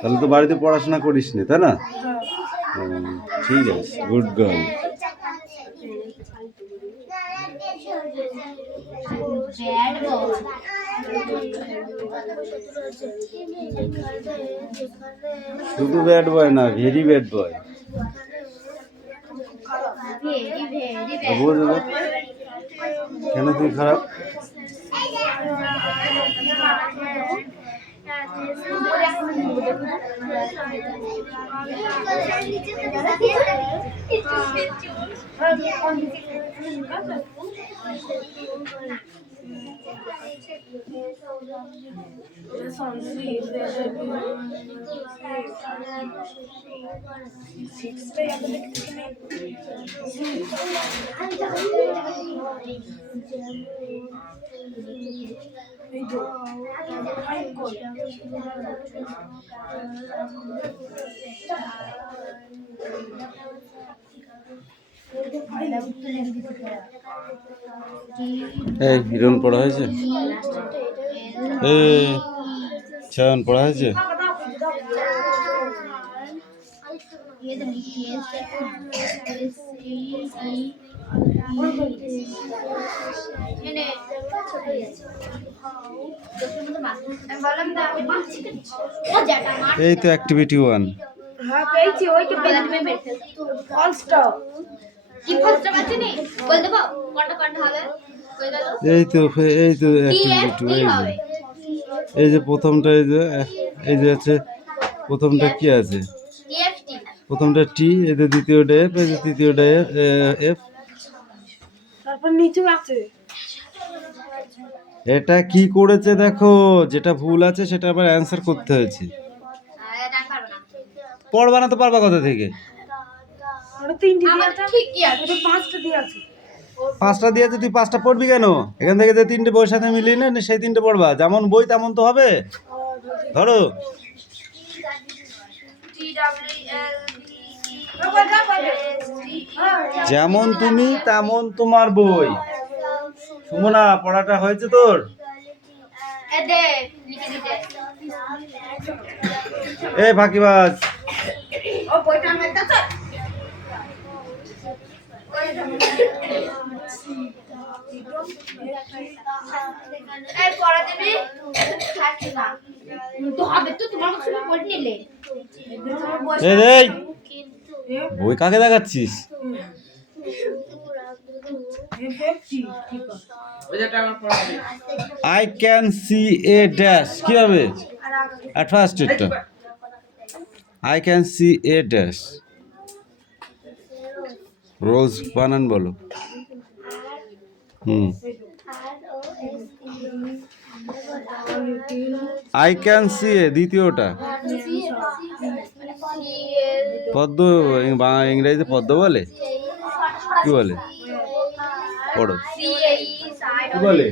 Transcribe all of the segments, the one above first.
তাহলে তো বাড়িতে পড়াশোনা করিস নি, তাই না? ঠিক আছে, গুড গার্ল। শুধু ব্যাড বয় না, ভেরি ব্যাড বয়। বুঝবে কেন তুই খারাপ? এই হিরণ পড়া হয়েছে? এই ছায়ন পড়া হয়েছে? এই তো অ্যাক্টিভিটি 1। হ্যাঁ পেয়েছি, ওইটা পেলে তুমি অল স্টপ কি ফালতু আছে নি বল দেবো কোনটা কোনটা হবে কই দাও। এই তো অ্যাক্টিভিটি 2। এই যে প্রথমটা, এই যে আছে প্রথমটা কি আছে? টিএফটি। প্রথমটা টি, এই যে দ্বিতীয়টা এফ, এই যে তৃতীয়টা এফ। তারপর নিচে আছে। এটা কি করেছে দেখো, যেটা ভুল আছে সেটা আবার অ্যানসার করতে হয়েছে। পড়বা না তো পারবা কোথা থেকে? ওটা তিনটি দিয়ে আছে, ঠিকই আছে, ওটা পাঁচটা দিয়ে আছে। পাঁচটা দিয়ে আছে, তুই পাঁচটা পড়বি কেন? এখান থেকে যে তিনটে বইয়ের সাথে মিলিয়ে নে, সেই তিনটে পড়বা। যেমন বই তেমন তো হবে। ধরো যেমন তুমি তেমন তোমার বই। সুমনা, পড়াটা হয়েছে তোর? এ ফাঁকিবাজ, বই কাকে দেখাচ্ছিস? I can see a dash কি হবে? At first এটা I can see a dash। রোজ বানান বলো। I can see a দ্বিতীয়টা পদ্ম, ইংরেজিতে পদ্ম বলে, কি বলে? পড়ো, কি বলে?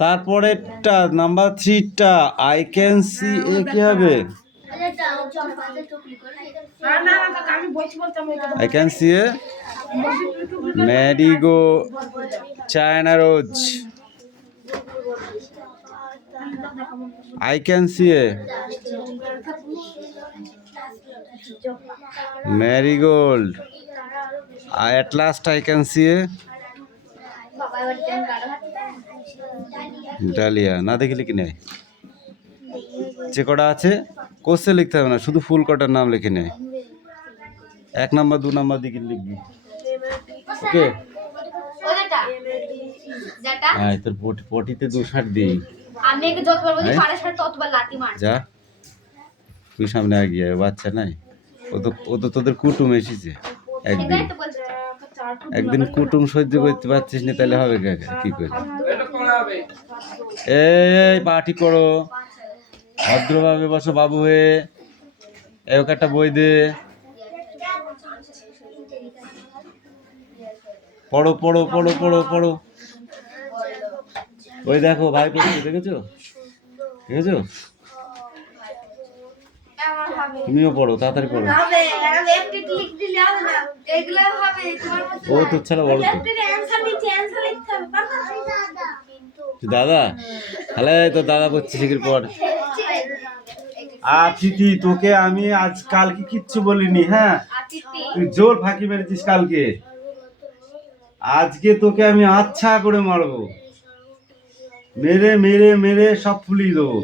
তারপরেরটা নাম্বার 3টা আই ক্যান সি এ কি হবে? I can see a marigo China rose। I can see a marigold। At last I can see a dahlia. না দেখলে কি নেয়? যে কটা আছে কোর্সে লিখতে হবে না, শুধু ফুল কটার নাম লিখে নেয়। 1 নাম্বার 2 নাম্বার দিকে লিখবি। ওকে, হ্যাঁ তোর পটিতে 2 শাট দিই। আমি একে যতবার বলি 6.5 ততবার লাথি মার। যা তুই সামনে আগে আয়, বাচ্চা নাই। ও তো তোদের কুটুম এসেছে। একদিন কুটুম সহ্য করতে পারছিস না, তাহলে হবে কি করে? এই পার্টি করো, ভদ্রভাবে বসো বাবু হয়ে। ওকে একটা বই দে। পড়ো পড়ো পড়ো পড়ো পড়ো। ওই দেখো ভাই পড়ছে, দেখেছো দেখেছো? তুমিও পড়ো, তাড়াতাড়ি পড়ো। ও তোর ছাড়া বড় তো দাদা। হ্যালো, তো দাদা পড়ছে, শিখির পর। তিথি, তোকে আমি আজ কালকে কিচ্ছু বলিনি, হ্যাঁ তুই জোর ফাঁকি মেরেছিস কালকে। আজকে তোকে আমি আচ্ছা করে মারবো, মেরে মেরে মেরে সব ফুলিয়ে দেবো।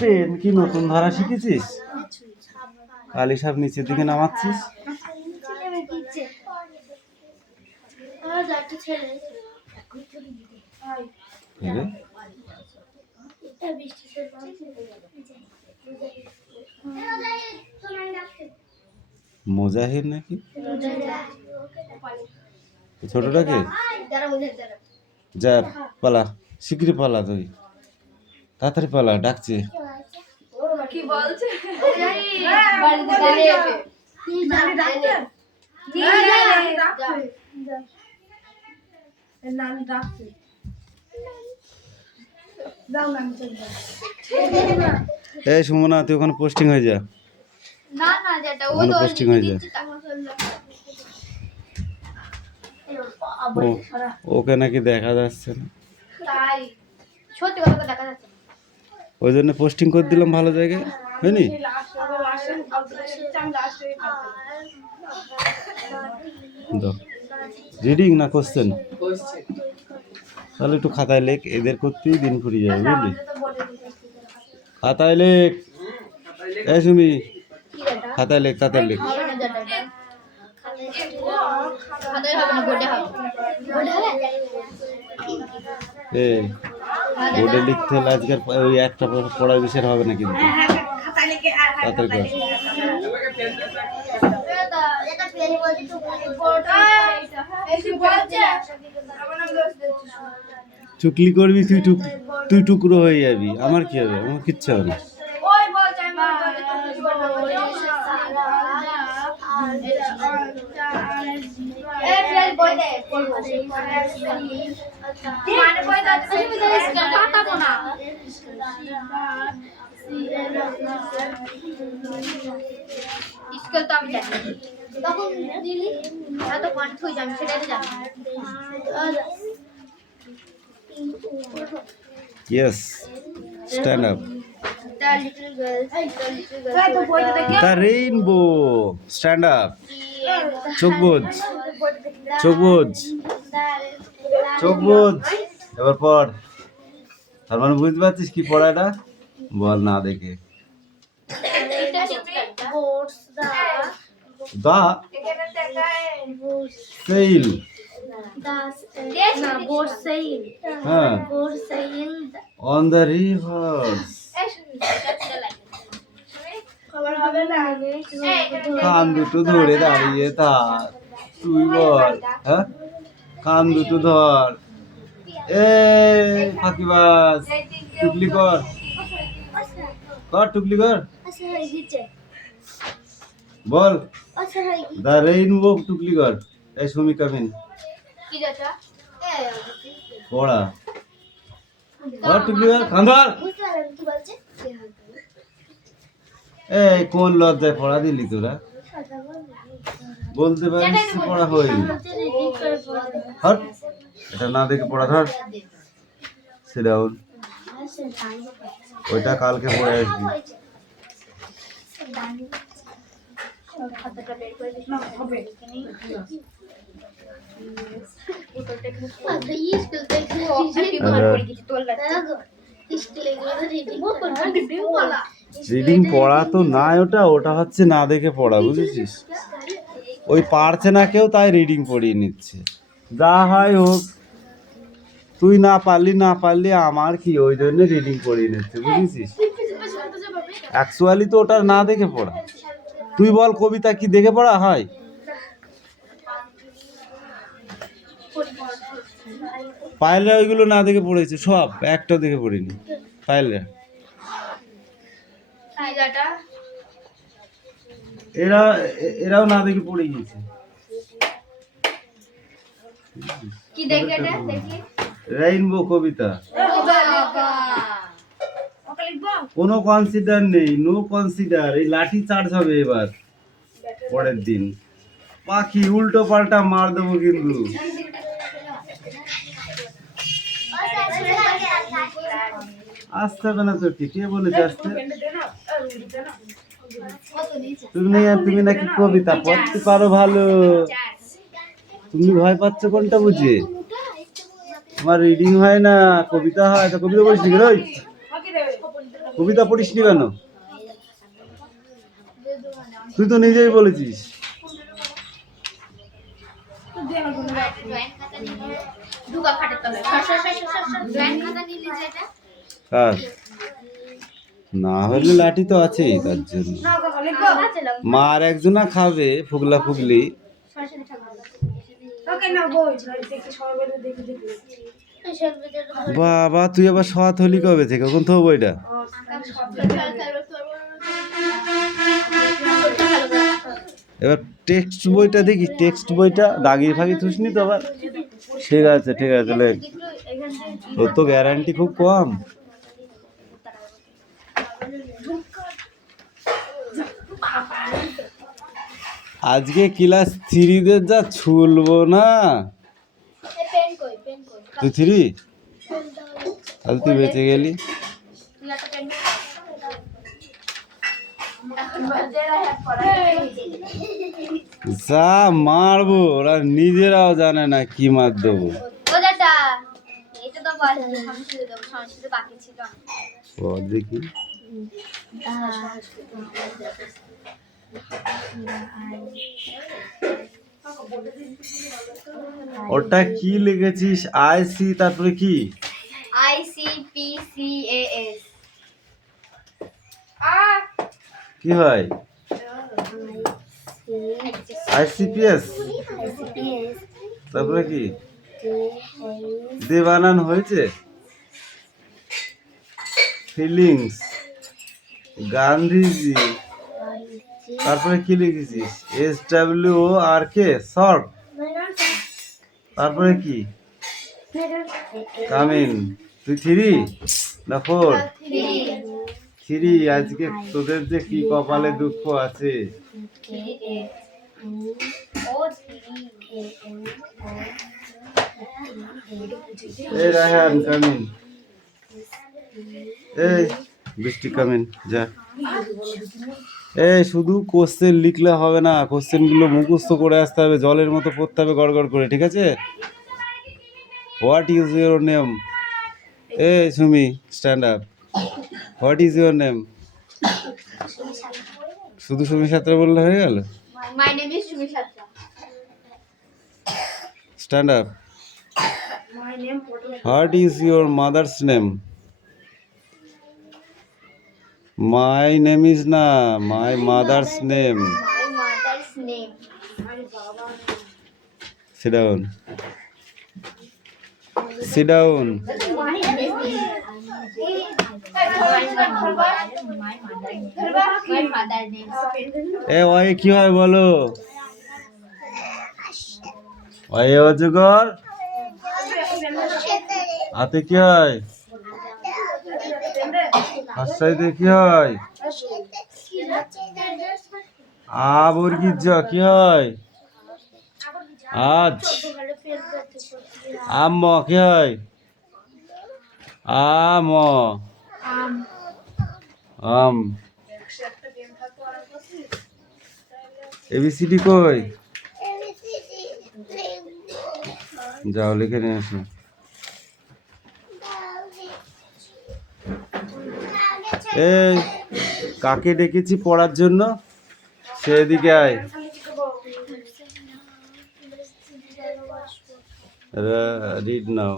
পেন কি নতুন ধরা শিখেছিস? কালি সাপ নিচের দিকে নামাচ্ছিস। মোজাহির নাকি ছোটটাকে? যা পালা, শিগগিরি পালা, তুই তাড়াতাড়ি পালা, ডাকছে। কি বলছে? এই সুমনা, তুই ওখানে পোস্টিং হয়ে যা। না না, যেটা ও ওখানে তো পোস্টিং হয়ে যা। ওকে নাকি দেখা যাচ্ছে না, তাই সত্যি কথা দেখা যাচ্ছে। ওই জন্য পোস্টিং করে দিলাম ভালো জায়গায়, হয়নি? রিডিং না কোশ্চেন? তাহলে একটু খাতায় লেখ, এদের করতেই দিন ফুরিয়ে যাবে, বুঝলি? খাতায় লেখ, এই সুমি, খাতায় লেখ, তাড়াতাড়ি লেখ। এই বোর্ডে লিখতে হলে আজকের ওই একটা পড়ার বিষয় হবে না কিন্তু, তাড়াতাড়ি কর। চুকলি করবি তুই, তুই টুকরো হয়ে যাবি, আমার কি হবে? আমার কিচ্ছু হবে না। স্কুল তো আমি জানি, তখন দিলি তো কন্ঠ হয়ে যাবে, সেটাই তো জানি। Yes, stand up. The little girl, The rainbow, stand up. চোখ বুঝ, চোখ বুঝ, চোখ বুঝ। এবার পড়। তার মানে বুঝতে পারছিস কি পড়াটা? বল না দেখে। The sail. হ্যাঁ, on the rivers. কান দুটো ধরে দাঁড়িয়ে থাক, তুই বল। হ্যাঁ, কান দুটো ধর। ফাঁকিবাজ, টুকলি কর, কর টুকলি কর, বল। দ্য রেইনবো, টুকলি কর। এই সুমি কামিন, পড়া কর, টুকলি কর, কান ধর। এই কোন লজ্জায় পড়া দিলি তোরা? বলতে পারিস পড়া হয়নি। হট, এটা না দেখে পড়া ধর। Sit down. ওইটা কালকে পড়ে আসবি। রিডিং পড়া তো না, ওটা হচ্ছে না দেখে পড়া, বুঝেছিস? ওই পারছে না কেউ, তাই রিডিং পড়িয়ে নিচ্ছে। যা হয় হোক, তুই না পারলি আমার কি, ওই জন্য রিডিং পড়িয়ে নিচ্ছে, বুঝেছিস? অ্যাকচুয়ালি তো ওটা না দেখে পড়া। তুই বল, কবিতা কি দেখে পড়া হয়? পায়েলরা ওইগুলো না দেখে পড়েছে, সব একটা দেখে পড়িনি পায়েলরা। কায়দাটা এরাও না দেখে পড়ে গিয়েছে। কি দেখে এটা দেখি রেইনবো কবিতা। বাবা ওকে লিখবো কোনো কনসিডার নেই, নো কনসিডার। এই লাঠি চার্জ হবে এবার পরের দিন। পাখি উল্টো পাল্টা মার দেবো কিন্তু। আসতে হবে না তো, কি কে বলেছে আসতে? তুমি নাকি কবিতা পড়তে পারো ভালো। তুমি ভয় পাচ্ছ কোনটা বুঝে? আমার রিডিং হয় না, কবিতা হয়। তা কবিতা পড়িস নি কেন? ওই, কবিতা পড়িস নি কেন? তুই তো নিজেই বলেছিস। কার না হলে লাঠি তো আছেই তার জন্য। মার একজনা খাবে ফুগলা ফুগলি। বাবা তুই আবার সৎ হলি কবে থেকে? কখন তো বইটা এবার টেক্সট বইটা দেখি, টেক্সট বইটা দাগিয়ে ফাগি থুসনি তো আবার? ঠিক আছে ঠিক আছে, তাহলে তোর তো গ্যারান্টি খুব কম। আজকে ক্লাস 3-দের যা ছুলবো না। তুই 3? তাহলে তুই বেঁচে গেলি। যা মারবো, ওরা নিজেরাও জানে না কি মার দেবো। দেখি ওটা কি লিখেছিস? আইসি তারপরে কি? ICPCAS কি হয়? ICPS তারপরে কি? দে বানানো হয়েছে। ফিলিংস, গান্ধীজি, তারপরে কি লিখেছিস? SWORK শর্ট, তারপরে কি? কামিন। তুই 3 না 4? 3। আজকে তোদের যে কি কপালে দুঃখ আছে। এই রায়হান কামিন, এই বৃষ্টি কামিন। যা, এই শুধু কোশ্চেন লিখলে হবে না, কোশ্চেন গুলো মুখস্থ করে আসতে হবে, জলের মতো পড়তে হবে গড় গড় করে, ঠিক আছে? What is your name? এই Sumi stand up. What is your name? শুধু সুমি সাঁতরা বললে হয়ে গেল? My name is Shumi Shatra. Stand up. What is your mother's name? My name is না, my mother's name. My mother's name. Sit down. Sit down. My name is my mother name. এ ওই কি হয় বলো? ওই অজগর হাতে কি হয়? হাসাইতে কি হয়? বর্গির জ কি হয়? আজ। আম কি হয়? আম। আম। ABCD কই? যাও লিখে নিয়ে আসো। এই কাকে ডেকেছি পড়ার জন্য? সেদিকে আয়। রিড নাও।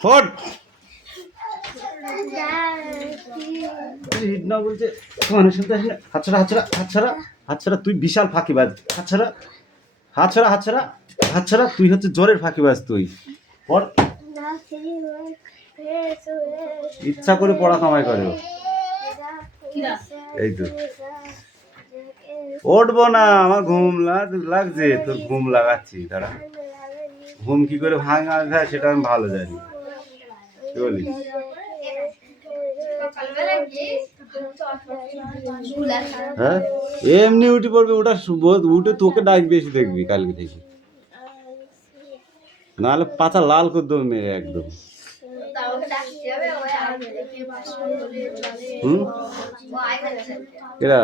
ফট রিড নাও বলছে, মানুষ শুনতে আসে না। হাতছাড়া হাতছাড়া হাতছাড়া হাতছাড়া, তুই বিশাল ফাঁকিবাজ। হাতছাড়া হাত ছাড়া হাত ছাড়া হাত ছাড়া, তুই হচ্ছে জোরের ফাঁকিবাজ তুই। পড়, ইচ্ছা করে পড়া কামাই করে ও। এই তো উঠবো না, আমার ঘুম লাগছে, তোর ঘুম লাগাচ্ছি, তারা ঘুম কি করে ভাঙা যায় সেটা আমি ভালো জানি। কি বলিস? হ্যাঁ, এমনি উঠে পড়বে, ওটা উঠে তোকে ডাকবে, এসে দেখবি কালকে থেকে, নাহলে পাতা লাল করে দেবো মেরে একদম। হুম, এরা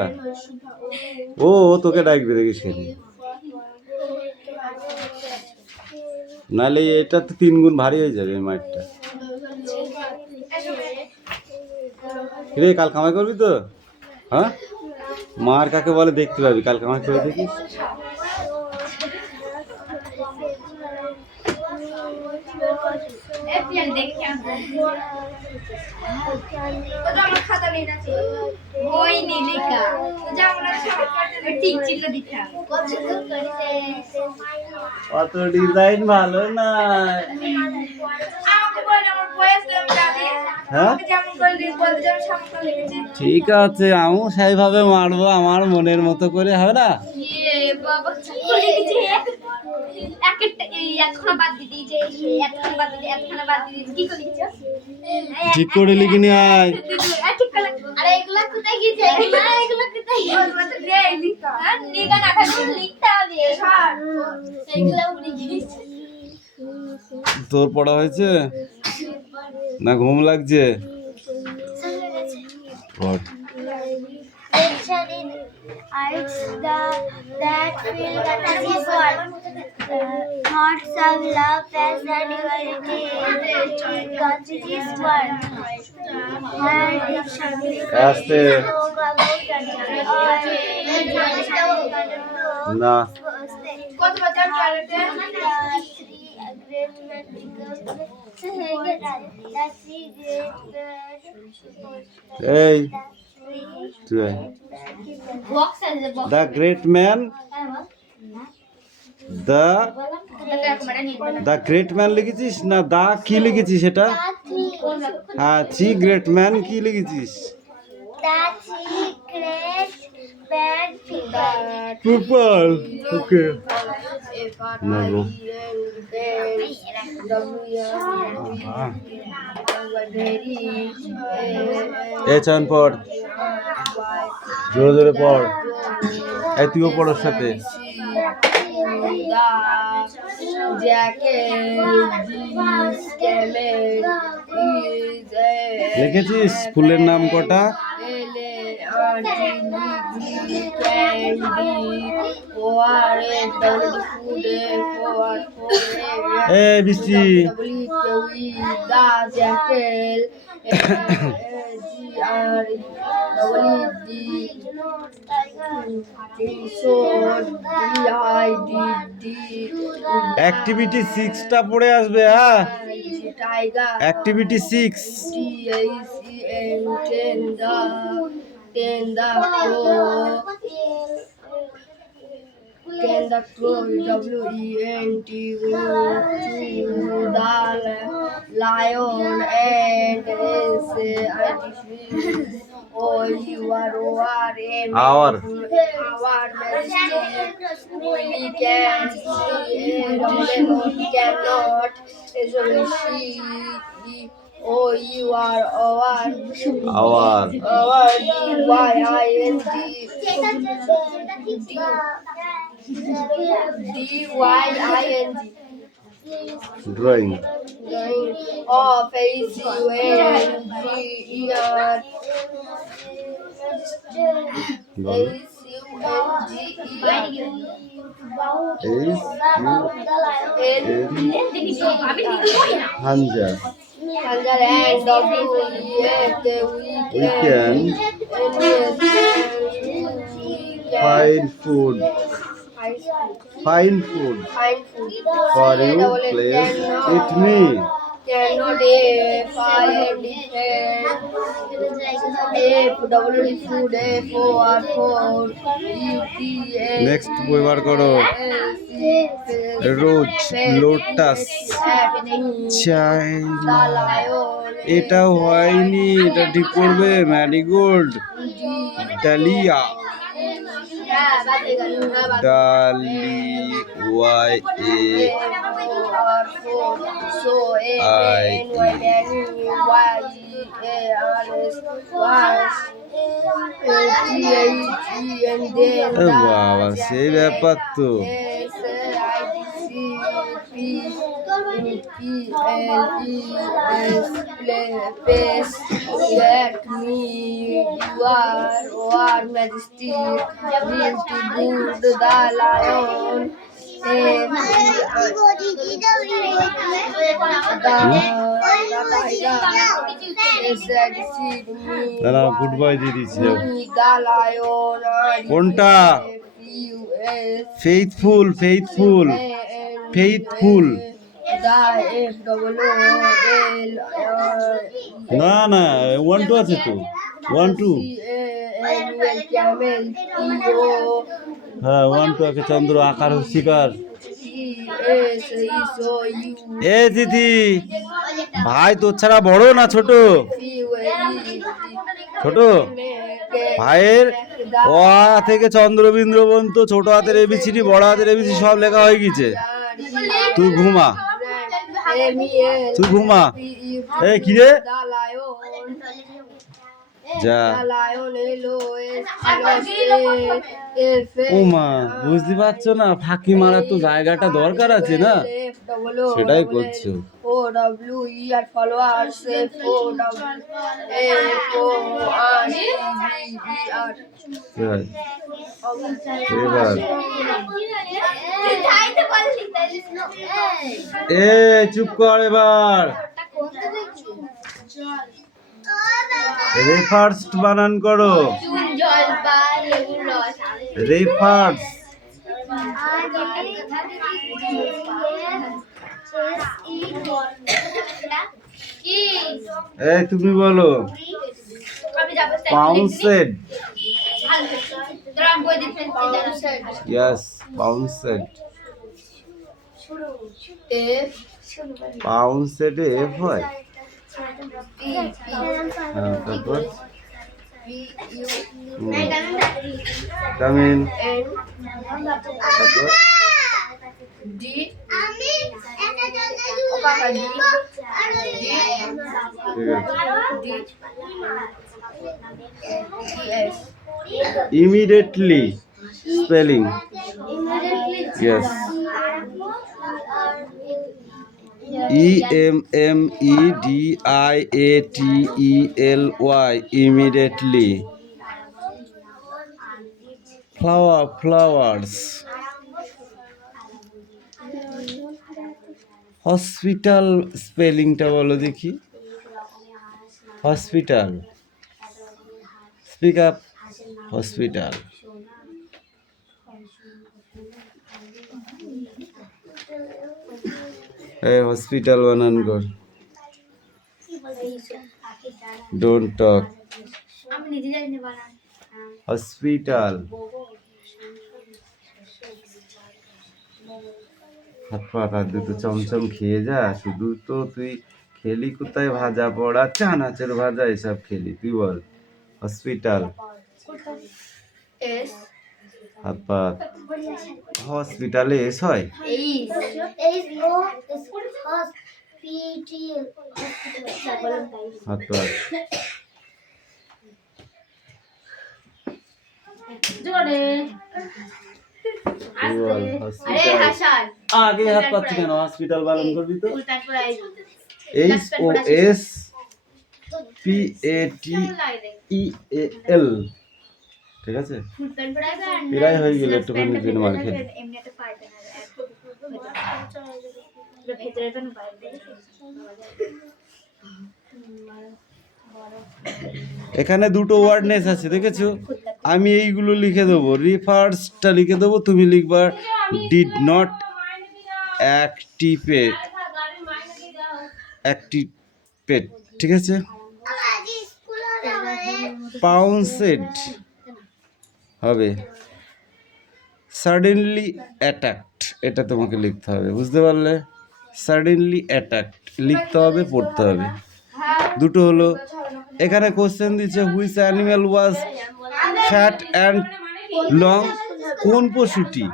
ও তোকে ডাকবে, দেখিস কেন, নাহলে এটা তো 3 গুণ ভারী হয়ে যাবে এই মাঠটা। রে কাল কামাই করবি তো? হ্যাঁ, মার কাকে বলে দেখতে পাবি, কাল কামাই করে দেখিস। অত ডিজাইন ভালো না। হ্যাঁ ঠিক আছে, আমিও সেইভাবে মারবো আমার মনের মতো করে, হবে না? ঠিক করে লিখে নিয়ে আয়। তোর পড়া হয়েছে না ঘুম লাগছে? পড়। Thoughts of love, passion, duality, conscious one. আস্তে না, এই the great man, the great man লিখেছিস না দা কি লিখেছিস এটা? হ্যাঁ, 3 গ্রেট ম্যান কি লিখেছিস? পিপল, ওকে না গো। চান পড়, জোরে জোরে পড়। এই তুইও পড়ার সাথে। লিখেছিস ফুলের নাম কটা? এ বৃষ্টি অ্যাক্টিভিটি 6টা পড়ে আসবে। হ্যাঁ, activity 6। Can the crow WENT go to the lion and say oh you are Our majesty we can see cannot see oh you are our DYING drawing of SUNGER Hunger and we can find food for you, please eat me. cannot F I N defend F double food F O R for U T A next বই বার করো। রোজ, lotus, চাইনা, এটাও হয়নি, এটা ঠিক করবে। Marigold, dahlia, ডালি, Y A I বাবা, সেই ব্যাপার তো। দাঁড়া, গুড বাই দিয়ে দিচ্ছি। কোনটা? Faithful, faithful, faithful. না না, 1 2 আছে তো, 1 2। হ্যাঁ 1 2 আছে। চন্দ্র, আকার, শিকার। এ দিদি ভাই তোর ছাড়া বড় না ছোট? ছোট ভাইয়ের অ আ থেকে চন্দ্রবিন্দু পর্যন্ত ছোট হাতের এবিসিডি, বড় হাতের এবিসিডি সব লেখা হয়ে গেছে। তুই ঘুমা, তুই ঘুমা। এই কি রে যা। ও মা, বুঝতে পারছো না? ফাঁকি মারার তো জায়গাটা দরকার আছে না, সেটাই করছো। এবার এ চুপ কর এবার। রেফার্সড বানান করো। রেফার্স। এই তুমি বলো। পাউন্সেড। ইয়েস, পাউন্সেড। পাউন্সেড এফ হয়। হ্যাঁ, তারপর কামিন। তারপর immediately spelling. Yes, immediately, immediately. Flower, flowers. Hospital স্পেলিংটা বলো দেখি। Hospital, speak up. হসপিটাল। এই হসপিটাল বানান কর। Don't talk. আমি নিজে জানি না বানান। হসপিটাল। হাত পা হাত দুটো চমচম খেয়ে যা। শুধু তো তুই খেলি কোথায় ভাজা পড়া, চানাচুর ভাজা এসব খেলি। তুই বল হসপিটাল। হাত পা। হসপিটালে এস হয়। হাত পা। আগে হাত পাচ্ছি কেন? হসপিটাল বানান করবি তো। HOS PATEL। ঠিক আছে, প্রায় হয়ে গেল। একটুখানি দিন মার্কেট। এখানে দুটো ওয়ার্ডনেস আছে দেখেছো? আমি এইগুলো লিখে দেবো। রিফার্সটা লিখে দেবো, তুমি লিখবা ডিড নট অ্যাক্টিভেট। অ্যাক্টিভেট, ঠিক আছে। পাউন্সেড হবে সাডেনলি অ্যাটাকড, এটা তোমাকে লিখতে হবে, বুঝতে পারলে? সাডেনলি অ্যাটাকড লিখতে হবে, পড়তে হবে। দুটো হলো। এখানে কোশ্চেন দিচ্ছে which animal was fat and long, কোন পশুটি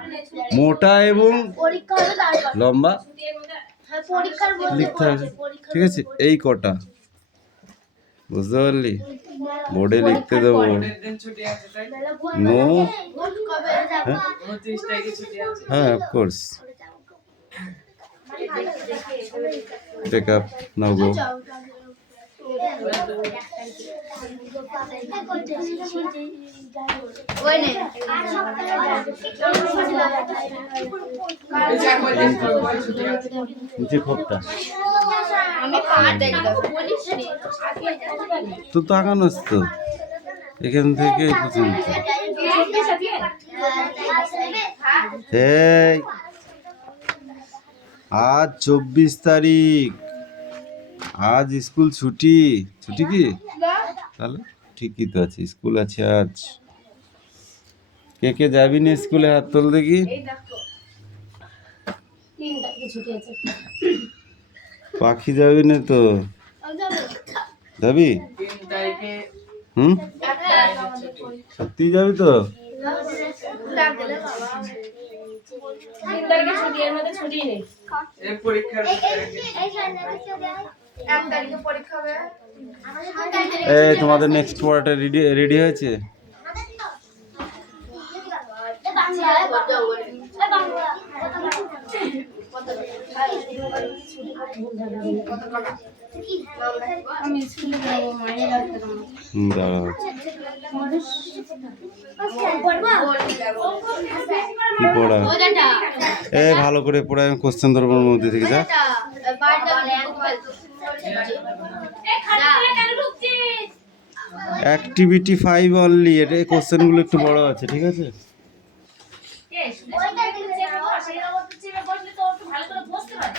মোটা এবং পরীক্ষা হবে তারপর লম্বা পরীক্ষার বলতে লিখতে হবে, ঠিক আছে। এই কটা বুঝতে পারলি, বোর্ডে লিখতে দেবো। নো, হ্যাঁ অফকোর্স, টেক আপ নাও গো। ওই নে নিচে খোপটা আমি পার দেখলাম তো তাকানোস তো এখান থেকে এই পর্যন্ত। এই আজ 24 তারিখ, আজ স্কুল ছুটি। ছুটি কি তাহলে? ঠিকই তো আছে, স্কুল আছে আজ। কে কে যাবি না স্কুলে, হাত তোল দেখি। পাখি যাবি না তো? যাবি? হুম, সত্যি যাবি তো? এই তোমাদের নেক্সট ওয়ার্ডটা রেডি হয়েছে? আমি স্কুলে যাবো মায়ের দাঁড়াও, কি পড়া? ভালো করে পড়ে, আমি কোশ্চেন ধরবার মধ্যে থেকে যা। অ্যাক্টিভিটি 5 অনলি, এটা কোশ্চেনগুলো একটু বড় আছে, ঠিক আছে। ভালো করে বসতে পারে